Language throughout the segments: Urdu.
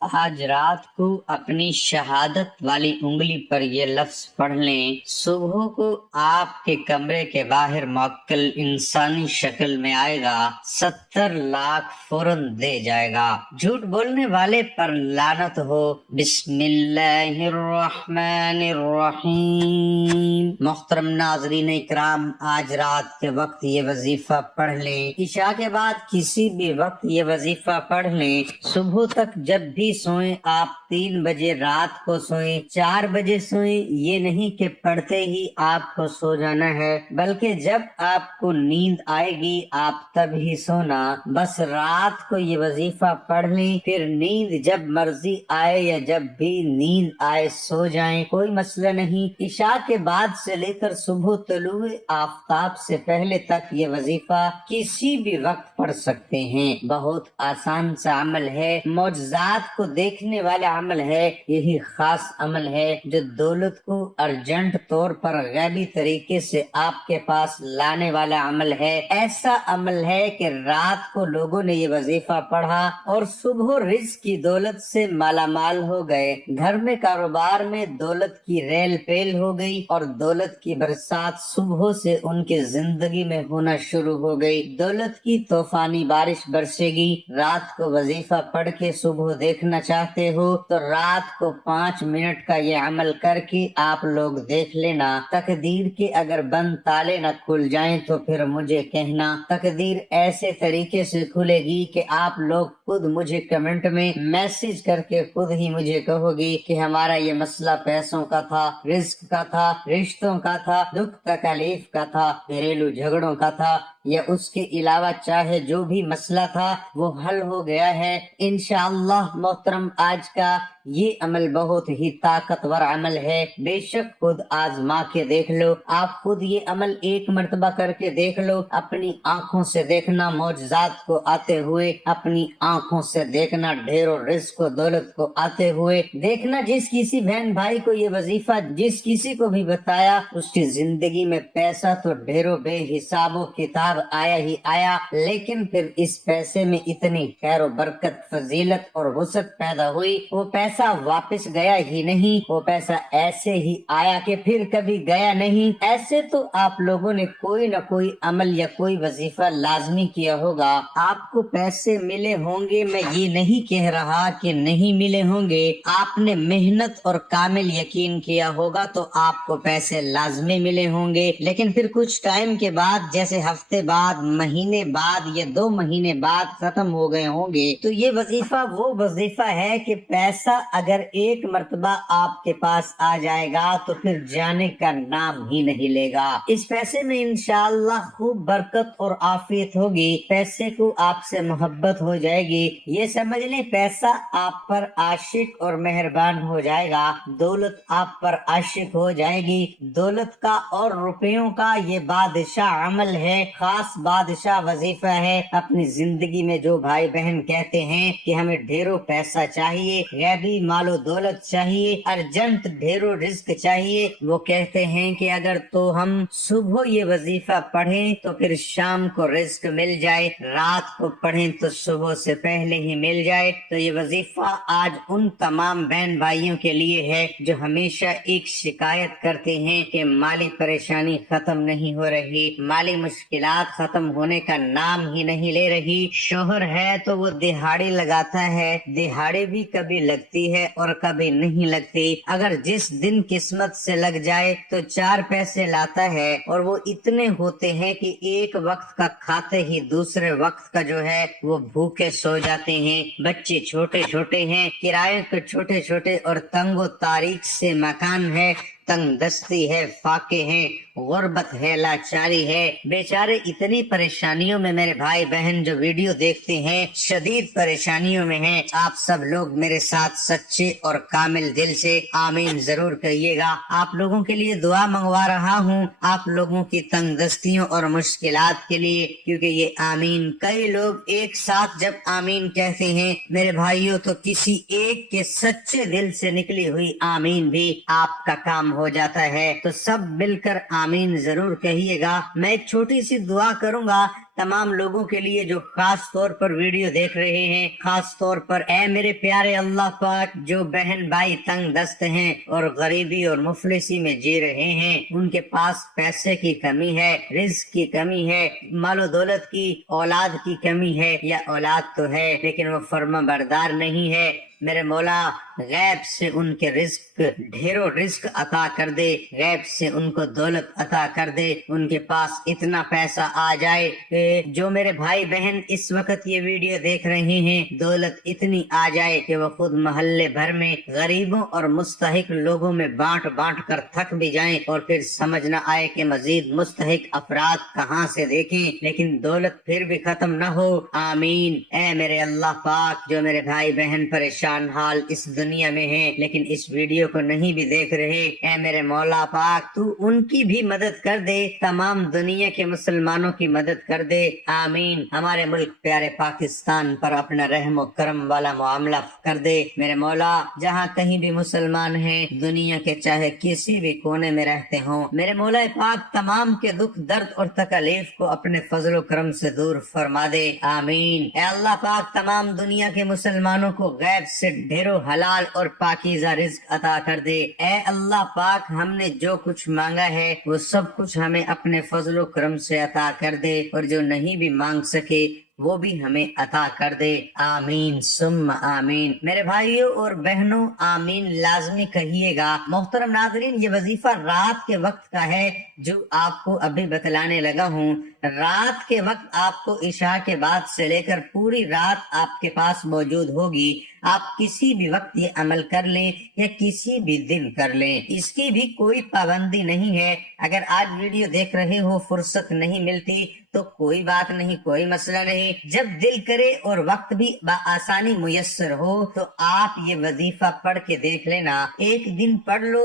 آج رات کو اپنی شہادت والی انگلی پر یہ لفظ پڑھ لیں، صبح کو آپ کے کمرے کے باہر موکل انسانی شکل میں آئے گا، 70 لاکھ فوراً دے جائے گا۔ جھوٹ بولنے والے پر لعنت ہو۔ بسم اللہ الرحمن الرحیم۔ محترم ناظرین اکرام، آج رات کے وقت یہ وظیفہ پڑھ لیں، عشاء کے بعد کسی بھی وقت یہ وظیفہ پڑھ لیں، صبح تک جب بھی سوئیں آپ 3 بجے رات کو سوئیں، 4 بجے سوئیں، یہ نہیں کہ پڑھتے ہی آپ کو سو جانا ہے، بلکہ جب آپ کو نیند آئے گی آپ تب ہی سونا۔ بس رات کو یہ وظیفہ پڑھ لیں، پھر نیند جب مرضی آئے یا جب بھی نیند آئے سو جائیں، کوئی مسئلہ نہیں۔ عشاء کے بعد سے لے کر صبح طلوع آفتاب سے پہلے تک یہ وظیفہ کسی بھی وقت پڑھ سکتے ہیں۔ بہت آسان سا عمل ہے، معجزات کو دیکھنے والا عمل ہے۔ یہی خاص عمل ہے جو دولت کو ارجنٹ طور پر غیبی طریقے سے آپ کے پاس لانے والا عمل ہے۔ ایسا عمل ہے کہ رات کو لوگوں نے یہ وظیفہ پڑھا اور صبح رزق کی دولت سے مالا مال ہو گئے، گھر میں کاروبار میں دولت کی ریل پیل ہو گئی اور دولت کی برسات صبح سے ان کی زندگی میں ہونا شروع ہو گئی۔ دولت کی طوفانی بارش برسے گی۔ رات کو وظیفہ پڑھ کے صبح دیکھنا چاہتے ہو تو رات کو 5 منٹ کا یہ عمل کر کے آپ لوگ دیکھ لینا۔ تقدیر کے اگر بند تالے نہ کھل جائیں تو پھر مجھے کہنا، تقدیر ایسے طریقے سے کھلے گی کہ آپ لوگ خود مجھے کمنٹ میں میسج کر کے خود ہی مجھے کہو گی کہ ہمارا یہ مسئلہ پیسوں کا تھا، رزق کا تھا، رشتوں کا تھا، دکھ تکلیف کا تھا، گھریلو جھگڑوں کا تھا، یا اس کے علاوہ چاہے جو بھی مسئلہ تھا وہ حل ہو گیا ہے انشاءاللہ۔ محترم، آج کا یہ عمل بہت ہی طاقتور عمل ہے، بے شک خود آزما کے دیکھ لو۔ آپ خود یہ عمل ایک مرتبہ کر کے دیکھ لو، اپنی آنکھوں سے دیکھنا معجزات کو آتے ہوئے، اپنی آنکھوں سے دیکھنا ڈھیروں رزق و دولت کو آتے ہوئے، دیکھنا جس کسی بہن بھائی کو یہ وظیفہ جس کسی کو بھی بتایا اس کی زندگی میں پیسہ تو ڈھیروں بے حساب و کتاب آیا ہی آیا، لیکن پھر اس پیسے میں اتنی خیر و برکت، فضیلت اور وسعت پیدا ہوئی، وہ پیسہ واپس گیا ہی نہیں، وہ پیسہ ایسے ہی آیا کہ پھر کبھی گیا نہیں۔ ایسے تو آپ لوگوں نے کوئی نہ کوئی عمل یا کوئی وظیفہ لازمی کیا ہوگا، آپ کو پیسے ملے ہوں گے، میں یہ نہیں کہہ رہا کہ نہیں ملے ہوں گے، آپ نے محنت اور کامل یقین کیا ہوگا تو آپ کو پیسے لازمی ملے ہوں گے، لیکن پھر کچھ ٹائم کے بعد، جیسے ہفتے بعد، مہینے بعد یا 2 مہینے بعد ختم ہو گئے ہوں گے، تو یہ وظیفہ وہ وظیفہ ہے کہ پیسہ اگر ایک مرتبہ آپ کے پاس آ جائے گا تو پھر جانے کا نام ہی نہیں لے گا۔ اس پیسے میں انشاءاللہ خوب برکت اور عافیت ہوگی، پیسے کو آپ سے محبت ہو جائے گی، یہ سمجھ لیں پیسہ آپ پر عاشق اور مہربان ہو جائے گا، دولت آپ پر عاشق ہو جائے گی۔ دولت کا اور روپیوں کا یہ بادشاہ عمل ہے، خاص بادشاہ وظیفہ ہے۔ اپنی زندگی میں جو بھائی بہن کہتے ہیں کہ ہمیں ڈھیروں پیسہ چاہیے، غیبی مال و دولت چاہیے، ارجنٹ ڈھیروں رزق چاہیے، وہ کہتے ہیں کہ اگر تو ہم صبح یہ وظیفہ پڑھیں تو پھر شام کو رزق مل جائے، رات کو پڑھیں تو صبح سے پہلے ہی مل جائے۔ تو یہ وظیفہ آج ان تمام بہن بھائیوں کے لیے ہے جو ہمیشہ ایک شکایت کرتے ہیں کہ مالی پریشانی ختم نہیں ہو رہی، مالی مشکلات ختم ہونے کا نام ہی نہیں لے رہی، شوہر ہے تو وہ دہاڑی لگاتا ہے، دہاڑی بھی کبھی لگتی ہے اور کبھی نہیں لگتی، اگر جس دن قسمت سے لگ جائے تو 4 پیسے لاتا ہے اور وہ اتنے ہوتے ہیں کہ ایک وقت کا کھاتے ہی دوسرے وقت کا جو ہے وہ بھوکے سو جاتے ہیں، بچے چھوٹے چھوٹے ہیں، کرائے کے چھوٹے چھوٹے اور تنگ و تاریک سے مکان ہے، تنگ دستی ہے، فاقے ہیں، غربت ہے، لاچاری ہے، بیچارے اتنی پریشانیوں میں میرے بھائی بہن جو ویڈیو دیکھتے ہیں شدید پریشانیوں میں ہیں۔ آپ سب لوگ میرے ساتھ سچے اور کامل دل سے آمین ضرور کہیے گا۔ آپ لوگوں کے لیے دعا منگوا رہا ہوں، آپ لوگوں کی تنگ دستیوں اور مشکلات کے لیے، کیونکہ یہ آمین کئی لوگ ایک ساتھ جب آمین کہتے ہیں میرے بھائیوں تو کسی ایک کے سچے دل سے نکلی ہوئی آمین بھی آپ کا کام ہو جاتا ہے۔ تو سب مل کر آمین ضرور کہیے گا۔ میں ایک چھوٹی سی دعا کروں گا تمام لوگوں کے لیے جو خاص طور پر ویڈیو دیکھ رہے ہیں، خاص طور پر اے میرے پیارے اللہ پاک جو بہن بھائی تنگ دست ہیں اور غریبی اور مفلسی میں جی رہے ہیں، ان کے پاس پیسے کی کمی ہے، رزق کی کمی ہے، مال و دولت کی، اولاد کی کمی ہے، یا اولاد تو ہے لیکن وہ فرما بردار نہیں ہے، میرے مولا غیب سے ان کے رزق ڈھیروں رزق عطا کر دے، غیب سے ان کو دولت عطا کر دے، ان کے پاس اتنا پیسہ آ جائے کہ جو میرے بھائی بہن اس وقت یہ ویڈیو دیکھ رہے ہیں، دولت اتنی آ جائے کہ وہ خود محلے بھر میں غریبوں اور مستحق لوگوں میں بانٹ بانٹ کر تھک بھی جائیں اور پھر سمجھ نہ آئے کہ مزید مستحق افراد کہاں سے دیکھیں، لیکن دولت پھر بھی ختم نہ ہو۔ آمین۔ اے میرے اللہ پاک جو میرے بھائی بہن پریشان حال اس دنیا میں ہیں لیکن اس ویڈیو کو نہیں بھی دیکھ رہے، اے میرے مولا پاک تو ان کی بھی مدد کر دے، تمام دنیا کے مسلمانوں کی مدد کر دے۔ آمین۔ ہمارے ملک پیارے پاکستان پر اپنا رحم و کرم والا معاملہ کر دے میرے مولا، جہاں کہیں بھی مسلمان ہیں دنیا کے چاہے کسی بھی کونے میں رہتے ہوں، میرے مولا پاک تمام کے دکھ درد اور تکلیف کو اپنے فضل و کرم سے دور فرما دے۔ آمین۔ اے اللہ پاک تمام دنیا کے مسلمانوں کو غیب سے ڈھیروں حلال اور پاکیزہ رزق عطا کر دے۔ اے اللہ پاک ہم نے جو کچھ مانگا ہے وہ سب کچھ ہمیں اپنے فضل و کرم سے عطا کر دے، اور جو نہیں بھی مانگ سکے وہ بھی ہمیں عطا کر دے۔ آمین ثم آمین۔ میرے بھائیوں اور بہنوں آمین لازمی کہیے گا۔ محترم ناظرین، یہ وظیفہ رات کے وقت کا ہے جو آپ کو ابھی بتلانے لگا ہوں۔ رات کے وقت آپ کو عشاء کے بعد سے لے کر پوری رات آپ کے پاس موجود ہوگی۔ آپ کسی بھی وقت یہ عمل کر لیں یا کسی بھی دن کر لیں، اس کی بھی کوئی پابندی نہیں ہے۔ اگر آج ویڈیو دیکھ رہے ہو فرصت نہیں ملتی تو کوئی بات نہیں، کوئی مسئلہ نہیں، جب دل کرے اور وقت بھی بآسانی میسر ہو تو آپ یہ وظیفہ پڑھ کے دیکھ لینا۔ ایک دن پڑھ لو،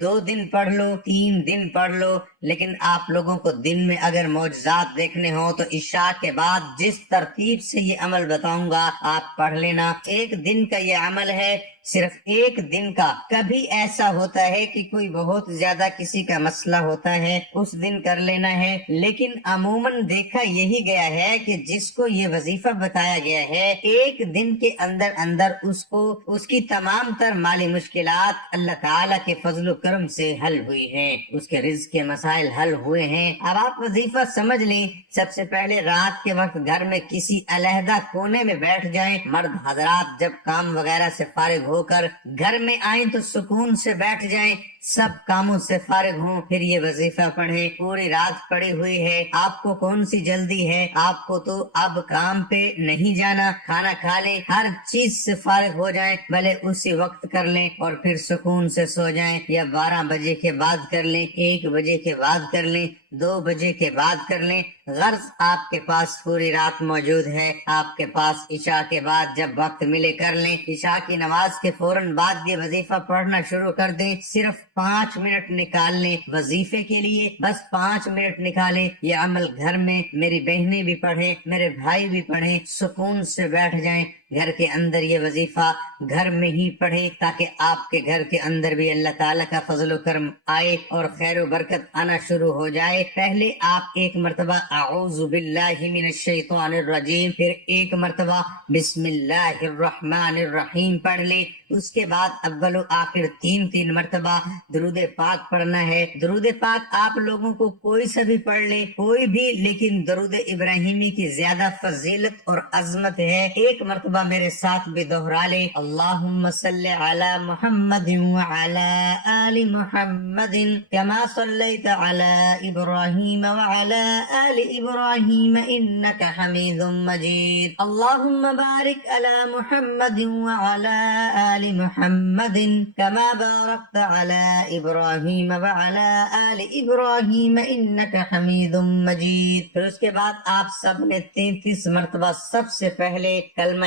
2 دن پڑھ لو، 3 دن پڑھ لو، لیکن آپ لوگوں کو دن میں اگر معجزات دیکھنے ہوں تو عشاء کے بعد جس ترتیب سے یہ عمل بتاؤں گا آپ پڑھ لینا۔ ایک دن کا یہ عمل ہے، صرف ایک دن کا۔ کبھی ایسا ہوتا ہے کہ کوئی بہت زیادہ کسی کا مسئلہ ہوتا ہے، اس دن کر لینا ہے، لیکن عموماً دیکھا یہی گیا ہے کہ جس کو یہ وظیفہ بتایا گیا ہے ایک دن کے اندر اندر اس کی تمام تر مالی مشکلات اللہ تعالیٰ کے فضل و کرم سے حل ہوئی ہیں، اس کے رزق کے مسائل حل ہوئے ہیں۔ اب آپ وظیفہ سمجھ لیں۔ سب سے پہلے رات کے وقت گھر میں کسی علیحدہ کونے میں بیٹھ جائیں۔ مرد حضرات جب کام وغیرہ سے فارغ ہو کر گھر میں آئیں تو سکون سے بیٹھ جائیں، سب کاموں سے فارغ ہوں، پھر یہ وظیفہ پڑھیں۔ پوری رات پڑی ہوئی ہے، آپ کو کون سی جلدی ہے؟ آپ کو تو اب کام پہ نہیں جانا، کھانا کھا لیں، ہر چیز سے فارغ ہو جائیں، بھلے اسی وقت کر لیں اور پھر سکون سے سو جائیں، یا 12 بجے کے بعد کر لیں، 1 بجے کے بعد کر لیں، 2 بجے کے بعد کر لیں، غرض آپ کے پاس پوری رات موجود ہے۔ آپ کے پاس عشاء کے بعد جب وقت ملے کر لیں، عشاء کی نماز کے فوراً بعد یہ وظیفہ پڑھنا شروع کر دیں۔ صرف 5 منٹ نکال لیں وظیفے کے لیے، بس 5 منٹ نکالیں۔ یہ عمل گھر میں میری بہنیں بھی پڑھیں، میرے بھائی بھی پڑھیں، سکون سے بیٹھ جائیں گھر کے اندر، یہ وظیفہ گھر میں ہی پڑھیں تاکہ آپ کے گھر کے اندر بھی اللہ تعالیٰ کا فضل و کرم آئے اور خیر و برکت آنا شروع ہو جائے۔ پہلے آپ 1 مرتبہ اعوذ باللہ من الشیطان الرجیم، پھر 1 مرتبہ بسم اللہ الرحمن الرحیم پڑھ لیں۔ اس کے بعد اول و آخر 3 مرتبہ درود پاک پڑھنا ہے۔ درود پاک آپ لوگوں کو کوئی سا بھی پڑھ لیں، کوئی بھی، لیکن درود ابراہیمی کی زیادہ فضیلت اور عظمت ہے۔ 1 مرتبہ میرے ساتھ بھی دہرا لیں، اللہم صلی علی محمد وعلی آل محمد کما صلیت علی ابراہیم وعلی آل ابراہیم انک حمید مجید، اللہم بارک علی محمد وعلی آل محمد کما بارکت علی ابراہیم وعلی آل ابراہیم انک حمید مجید۔ پھر اس کے بعد آپ سب نے 33 مرتبہ سب سے پہلے کلمہ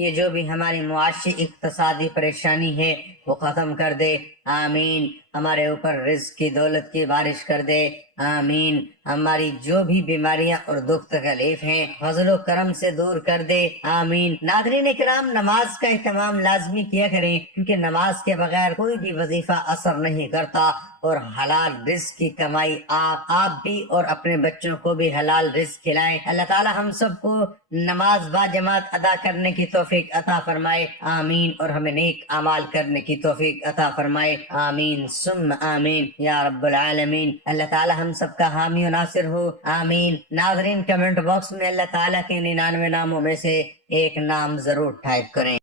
یہ جو بھی ہماری معاشی اقتصادی پریشانی ہے وہ ختم کر دے، آمین۔ ہمارے اوپر رزق کی دولت کی بارش کر دے، آمین۔ ہماری جو بھی بیماریاں اور دکھ تکلیف ہیں فضل و کرم سے دور کر دے، آمین۔ ناظرین کرام، نماز کا اہتمام لازمی کیا کریں، کیونکہ نماز کے بغیر کوئی بھی وظیفہ اثر نہیں کرتا، اور حلال رزق کی کمائی آپ بھی اور اپنے بچوں کو بھی حلال رزق کھلائیں۔ اللہ تعالی ہم سب کو نماز با جماعت ادا کرنے کی توفیق عطا فرمائے، آمین، اور ہمیں نیک اعمال کرنے کی توفیق عطا فرمائے، آمین ثم آمین یا رب العالمین۔ اللہ تعالی ہم سب کا حامی و ناصر ہو، آمین۔ ناظرین کمنٹ باکس میں اللہ تعالی کے 99 ناموں میں سے ایک نام ضرور ٹائپ کریں۔